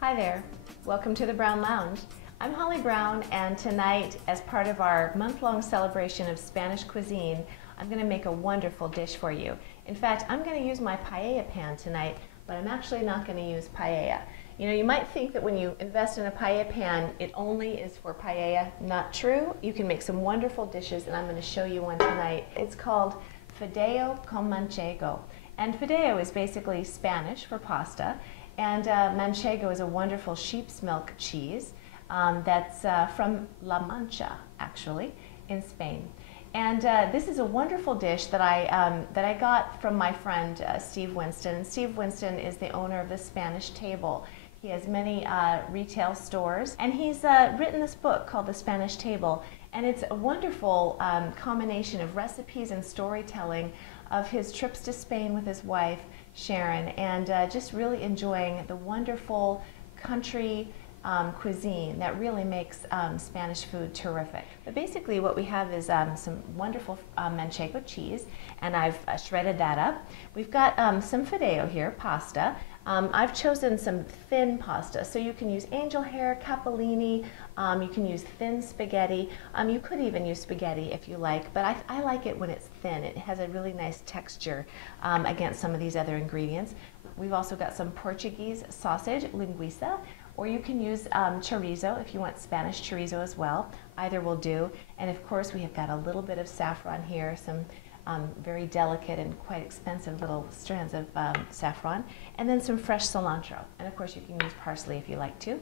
Hi there, welcome to the Brown Lounge. I'm Holly Brown, and tonight, as part of our month-long celebration of Spanish cuisine, I'm going to make a wonderful dish for you. In fact, I'm going to use my paella pan tonight, but I'm actually not going to use paella. You know, you might think that when you invest in a paella pan, it only is for paella. Not true. You can make some wonderful dishes, and I'm going to show you one tonight. It's called Fideo con Manchego. And Fideo is basically Spanish for pasta. And Manchego is a wonderful sheep's milk cheese that's from La Mancha, actually, in Spain. And this is a wonderful dish that I got from my friend Steve Winston. Steve Winston is the owner of the Spanish Table. He has many retail stores, and he's written this book called The Spanish Table. And it's a wonderful combination of recipes and storytelling of his trips to Spain with his wife, Sharon, and just really enjoying the wonderful country cuisine that really makes Spanish food terrific. But basically what we have is some wonderful Manchego cheese, and I've shredded that up. We've got some Fideo here, pasta. I've chosen some thin pasta, so you can use angel hair, capellini, you can use thin spaghetti. You could even use spaghetti if you like, but I like it when it's thin. It has a really nice texture against some of these other ingredients. We've also got some Portuguese sausage, linguica, or you can use chorizo if you want Spanish chorizo as well. Either will do. And of course we have got a little bit of saffron here, some very delicate and quite expensive little strands of saffron, and then some fresh cilantro. And of course you can use parsley if you like to.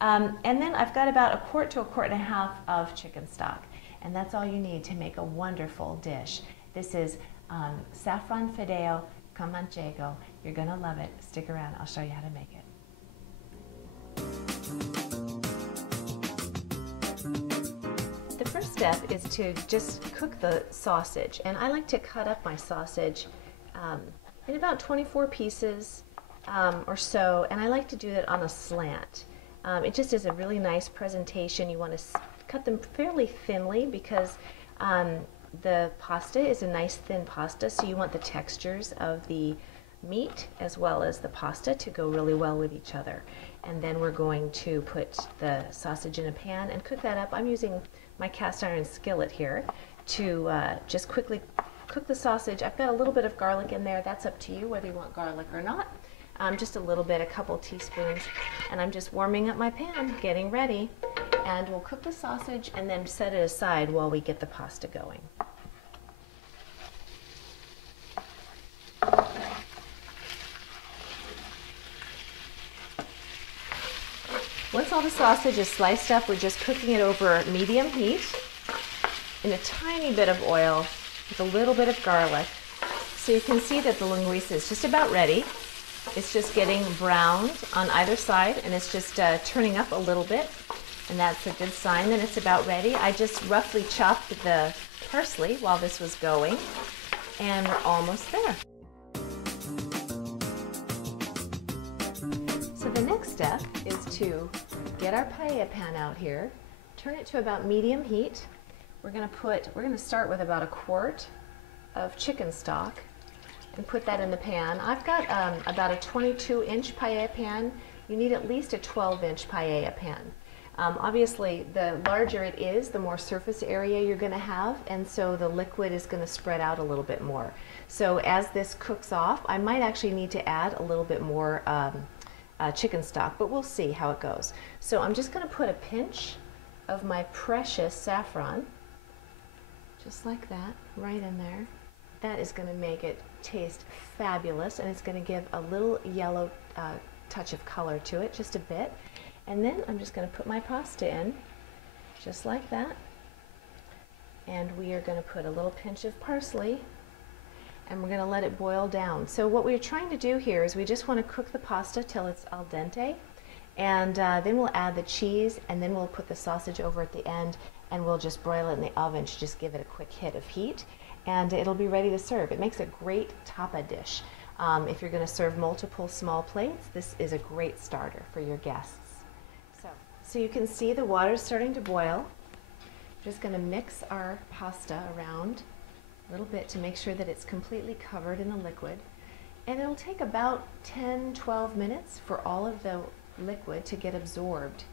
And then I've got about a quart to a quart and a half of chicken stock. And that's all you need to make a wonderful dish. This is Saffron Fideo con Manchego. You're going to love it. Stick around. I'll show you how to make it. The first step is to just cook the sausage, and I like to cut up my sausage in about 24 pieces or so, and I like to do that on a slant. It just is a really nice presentation. You want to cut them fairly thinly because the pasta is a nice thin pasta, so you want the textures of the meat as well as the pasta to go really well with each other. And then we're going to put the sausage in a pan and cook that up. I'm using my cast iron skillet here to just quickly cook the sausage. I've got a little bit of garlic in there. That's up to you whether you want garlic or not. Just a little bit, a couple teaspoons. And I'm just warming up my pan, getting ready. And we'll cook the sausage and then set it aside while we get the pasta going. Once all the sausage is sliced up, we're just cooking it over medium heat in a tiny bit of oil with a little bit of garlic. So you can see that the linguica is just about ready. It's just getting browned on either side, and it's just turning up a little bit, and that's a good sign that it's about ready. I just roughly chopped the parsley while this was going, and we're almost there. So the next step is to get our paella pan out here, turn it to about medium heat. We're going to start with about a quart of chicken stock and put that in the pan. I've got about a 22-inch paella pan. You need at least a 12-inch paella pan. Obviously, the larger it is, the more surface area you're going to have, and so the liquid is going to spread out a little bit more. So as this cooks off, I might actually need to add a little bit more chicken stock, but we'll see how it goes. So I'm just going to put a pinch of my precious saffron, just like that, right in there. That is going to make it taste fabulous, and it's going to give a little yellow touch of color to it, just a bit. And then I'm just going to put my pasta in, just like that. And we are going to put a little pinch of parsley. and we're going to let it boil down. So what we're trying to do here is we just want to cook the pasta till it's al dente, and then we'll add the cheese, and then we'll put the sausage over at the end, and we'll just broil it in the oven to just give it a quick hit of heat, and it'll be ready to serve. It makes a great tapa dish. If you're going to serve multiple small plates, this is a great starter for your guests. So you can see the water's starting to boil. Just going to mix our pasta around a little bit to make sure that it's completely covered in the liquid. And it'll take about 10-12 minutes for all of the liquid to get absorbed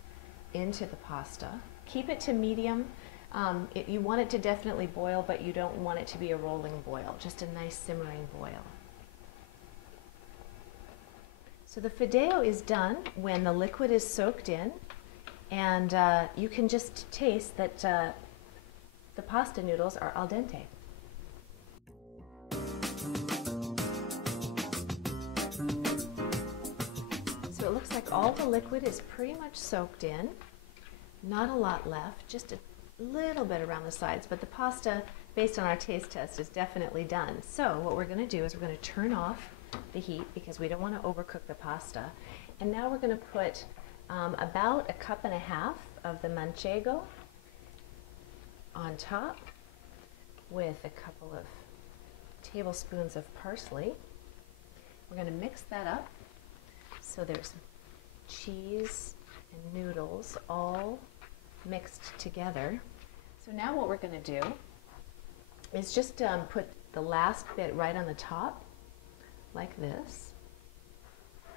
into the pasta. Keep it to medium. You want it to definitely boil, but you don't want it to be a rolling boil, just a nice simmering boil. So the Fideo is done when the liquid is soaked in, and you can just taste that the pasta noodles are al dente. So it looks like all the liquid is pretty much soaked in. Not a lot left, just a little bit around the sides, but the pasta, based on our taste test, is definitely done. So what we're going to do is we're going to turn off the heat because we don't want to overcook the pasta. And now we're going to put about 1.5 cups of the Manchego on top with a couple of tablespoons of parsley. We're going to mix that up so there's cheese and noodles all mixed together. So now what we're going to do is just put the last bit right on the top like this.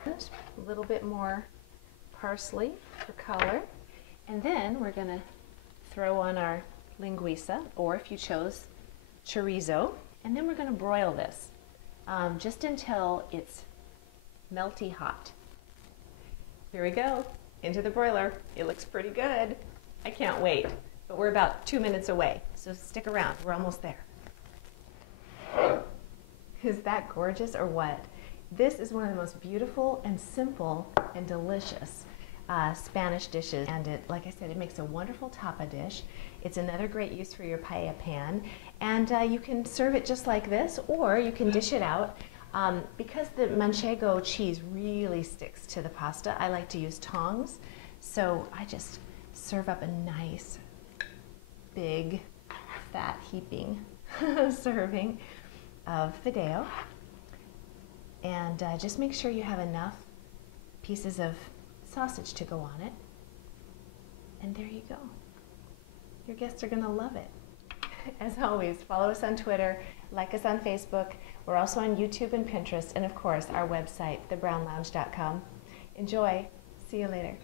Just a little bit more parsley for color, and then we're going to throw on our linguica, or if you chose chorizo, and then we're going to broil this just until it's melty hot. Here we go, into the broiler. It looks pretty good. I can't wait, but we're about 2 minutes away, so stick around. We're almost there. Is that gorgeous or what? This is one of the most beautiful and simple and delicious Spanish dishes, and like I said, it makes a wonderful tapa dish. It's another great use for your paella pan, and you can serve it just like this, or you can dish it out. Because the Manchego cheese really sticks to the pasta, I like to use tongs, so I just serve up a nice, big, fat, heaping serving of Fideo, and just make sure you have enough pieces of sausage to go on it, and there you go. Your guests are going to love it. As always, follow us on Twitter, like us on Facebook. We're also on YouTube and Pinterest, and of course our website, thebrownlounge.com. Enjoy. See you later.